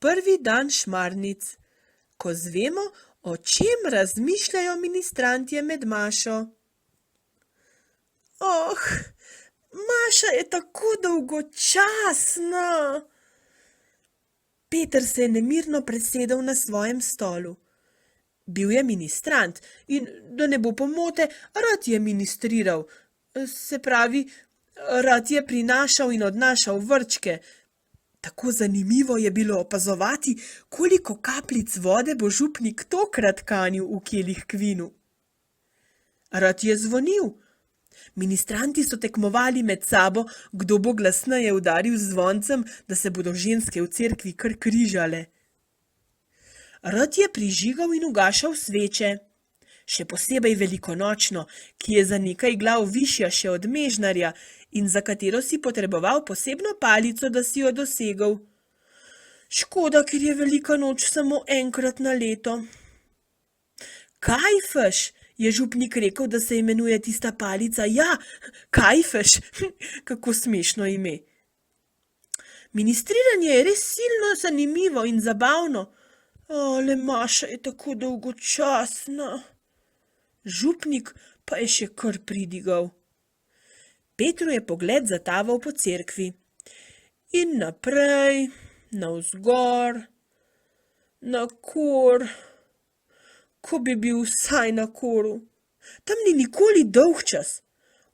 prvi dan šmarnic, ko zvemo, o čem razmišljajo ministrantje med mašo. Oh, Maša je tako dolgočasna. Peter se je nemirno presedel na svojem stolu. Bil je ministrant in, da ne bo pomote, rad je ministriral. Se pravi, rad je prinašal in odnašal vrčke. Tako zanimivo je bilo opazovati, koliko kapljic vode bo župnik tokrat kanil v kelih k vinu. Rad je zvonil. Ministranti so tekmovali med sabo, kdo bo glasneje udaril z zvoncem, da se bodo ženske v cerkvi kar križale. Rad je prižigal in ugašal sveče, še posebej velikonočno, ki je za nekaj glav višja še od mežnarja in za katero si potreboval posebno palico, da si jo dosegel. Škoda, ker je velika noč samo enkrat na leto. Kajfeš, je župnik rekel, da se imenuje tista palica. Ja, Kajfeš, kako smešno ime. Ministriranje je res silno zanimivo in zabavno. Le Maša je tako dolgočasna. Župnik pa je še kar pridigal. Petru je pogled zataval po cerkvi. In naprej, navzgor, na kor, ko bi bil vsaj na koru. Tam ni nikoli dolgčas.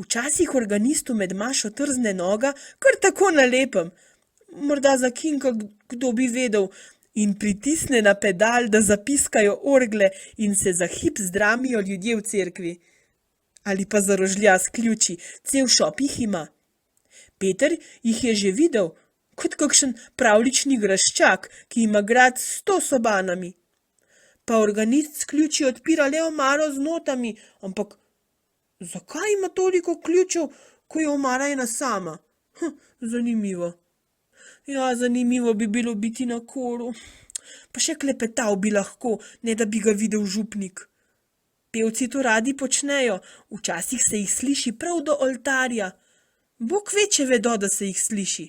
Včasih organistu med mašo trzne noga, kar tako na lepem. Morda zakinka, kdo bi vedel, in pritisne na pedal, da zapiskajo orgle in se za hip zdramijo ljudje v cerkvi. Ali pa zarožlja s ključi, cel šop jih ima. Peter jih je že videl, kot kakšen pravlični graščak, ki ima grad 100 sobanami. Pa organist s ključi odpira le omaro z notami, ampak zakaj ima toliko ključev, ko je omara ena sama? Zanimivo. Ja, zanimivo bi bilo biti na koru. Pa še klepetal bi lahko, ne da bi ga videl župnik. Pevci to radi počnejo, včasih se jih sliši prav do oltarja. Bog ve, če vedo, da se jih sliši.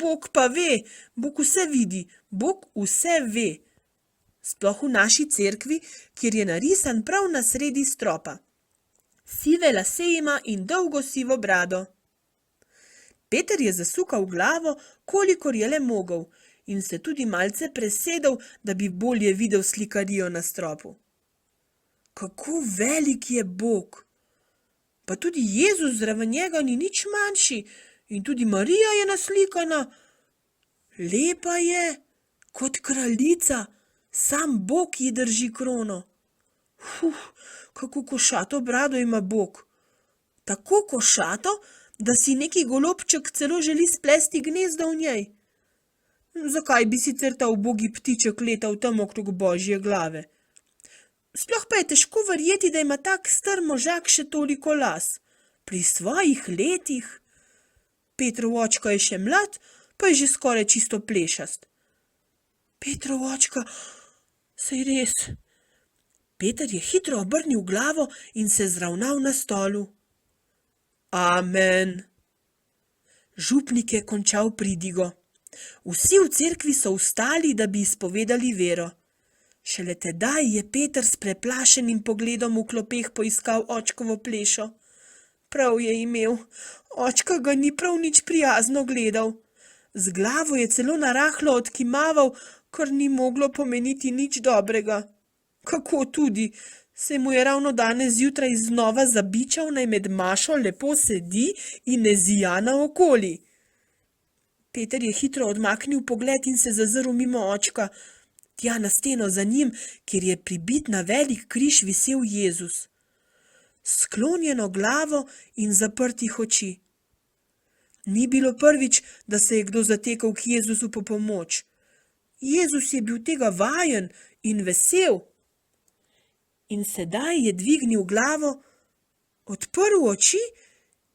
Bog pa ve, Bog vse vidi, Bog vse ve. Sploh v naši cerkvi, kjer je narisan prav na sredi stropa. Sive lase ima in dolgo sivo brado. Peter je zasukal glavo, kolikor je le mogel, in se tudi malce presedel, da bi bolje videl slikarijo na stropu. Kako velik je Bog! Pa tudi Jezus zraven njega ni nič manjši in tudi Marija je naslikana. Lepa je, kot kraljica, sam Bog ji drži krono. Kako košato brado ima Bog! Tako košato, da si neki golobček celo želi splesti gnezdo v njej. Zakaj bi sicer ta ubogi ptiček letal tam okrog Božje glave? Sploh pa je težko verjeti, da ima tak star možak še toliko las. Pri svojih letih. Petrov očka je še mlad, pa je že skoraj čisto plešast. Petrov očka, saj res. Peter je hitro obrnil glavo in se zravnal na stolu. Amen. Župnik je končal pridigo. Vsi v cerkvi so vstali, da bi izpovedali vero. Šele tedaj je Peter s preplašenim pogledom v klopeh poiskal očkovo plešo. Prav je imel, očka ga ni prav nič prijazno gledal. Z glavo je celo narahlo odkimaval, kar ni moglo pomeniti nič dobrega. Kako tudi, se mu je ravno danes zjutraj znova zabičal, naj med mašo lepo sedi in ne zija naokoli. Peter je hitro odmaknil pogled in se zazrl mimo očka, tja na steno za njim, kjer je pribit na velik križ visel Jezus. Sklonjeno glavo in zaprtih oči. Ni bilo prvič, da se je kdo zatekal k Jezusu po pomoč. Jezus je bil tega vajen in vesel. In sedaj je dvignil glavo, odprl oči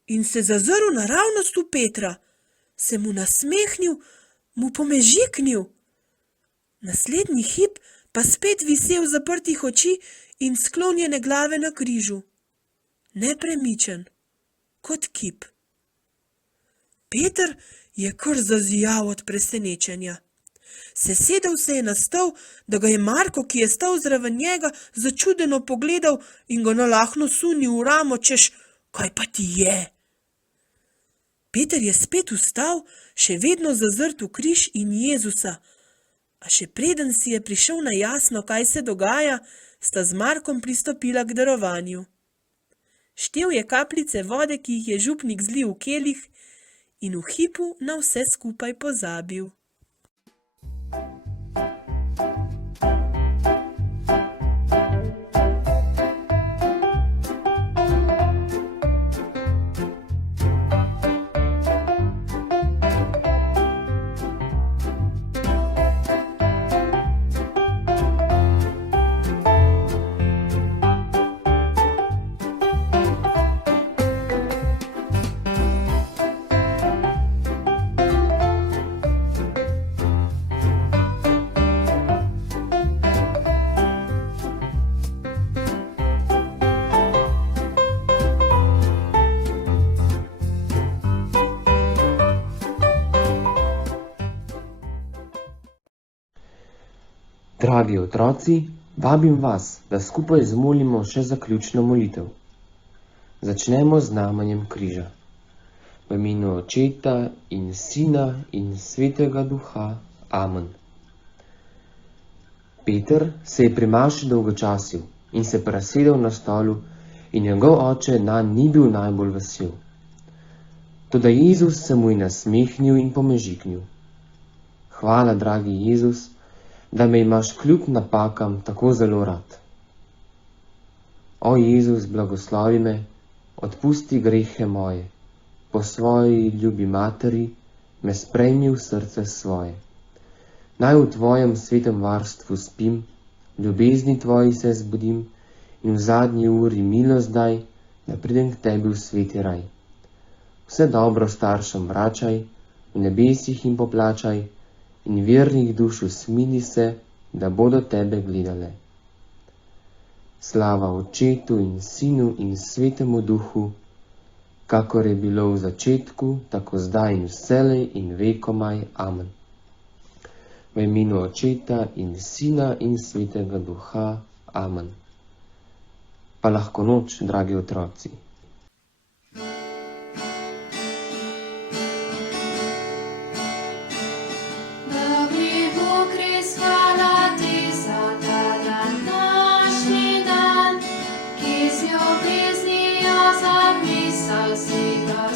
in se zazrl naravnost v Petra, se mu nasmehnil, mu pomežiknil. Naslednji hip pa spet visel zaprtih oči in sklonjene glave na križu. Nepremičen, kot kip. Peter je kar zazijal od presenečenja. Sesedel se je na stol, da ga je Marko, ki je stal zraven njega, začudeno pogledal in ga nalahno sunil v ramo, češ, kaj pa ti je? Peter je spet vstal, še vedno zazrt v križ in Jezusa, a še preden si je prišel na jasno, kaj se dogaja, sta z Markom pristopila k darovanju. Štel je kapljice vode, ki jih je župnik zlil v kelih, in v hipu na vse skupaj pozabil. Dragi otroci, vabim vas, da skupaj zmolimo še zaključno molitev. Začnemo z znamenjem križa. V imenu Očeta in Sina in Svetega Duha. Amen. Peter se je pri maši dolgočasil in se presedel na stolu in njegov oče nanj ni bil najbolj vesel. Toda Jezus se mu je nasmehnil in pomežiknil. Hvala, dragi Jezus, da me imaš kljub napakam tako zelo rad. O Jezus, blagoslovi me, odpusti grehe moje, po svoji ljubi materi me sprejmi v srce svoje. Naj v tvojem svetem varstvu spim, ljubezni tvoji se zbudim in v zadnji uri milost daj, da pridem k tebi v sveti raj. Vse dobro staršem vračaj, v nebesih jim poplačaj, in vernih duš usmili se, da bodo tebe gledale. Slava Očetu in Sinu in Svetemu Duhu, kakor je bilo v začetku, tako zdaj in vselej in vekomaj. Amen. V imenu Očeta in Sina in Svetega Duha. Amen. Pa lahko noč, dragi otroci. Zapisal si ga